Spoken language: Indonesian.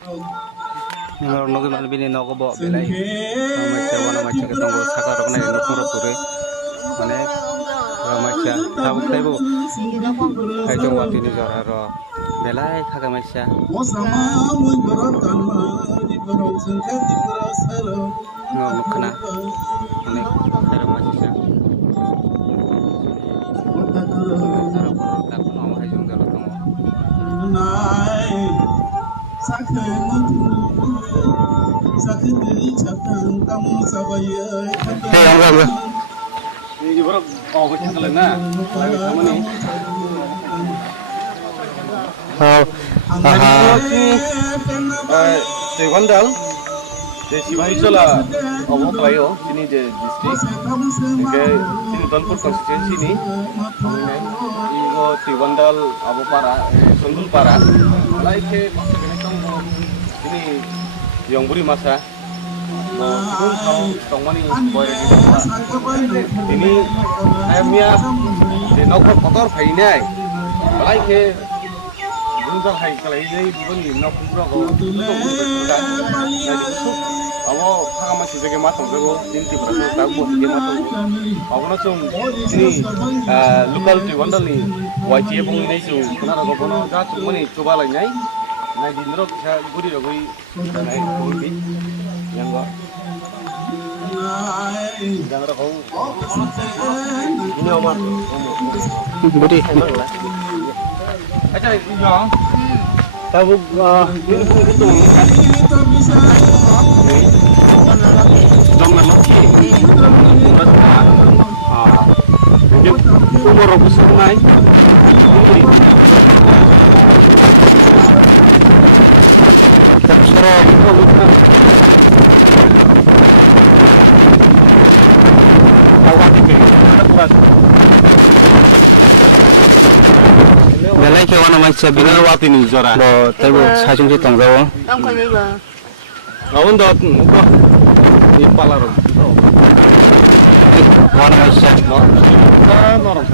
Nogi mal bini nogo bo belai macam kita tunggu sakar kena nukung rokure mana macam tahu tahu hai jong wati ni jora ro belai khaga macam nukana mana khaga macam tak pun hai jong jora tunggu ini baru oh kita lena lagi sama nih Tewandal si Bahisola awo kelayo sini je district ke sini Dhanpur constituency ni igo Tewandal awo para Sundul para lai ke ini yang buri masa pun kalau tongmani boy ini ayamnya di nokor kotor kainai lai ke bungal hai kalai nei bukan di nokor ko kan jadi busuk awo kaga masih jaga matang jago tinti berasa tahu dia matang awo na cung ini local Tewandal ni YTA pun ini cung kenapa kau pun dah cuma ni coba lagi nai nai di nerok saya budi lagi nai budi yang gak jangan kau ini omat budi aja iya tahu ini itu jangan lagi jadi umur aku sungai Belai ke wana macam binar wati ni jora. Lo, tapi sajung si tong jauh. Tong kau ni ba? Awon dot, muka di palar. Wana macam. Noram.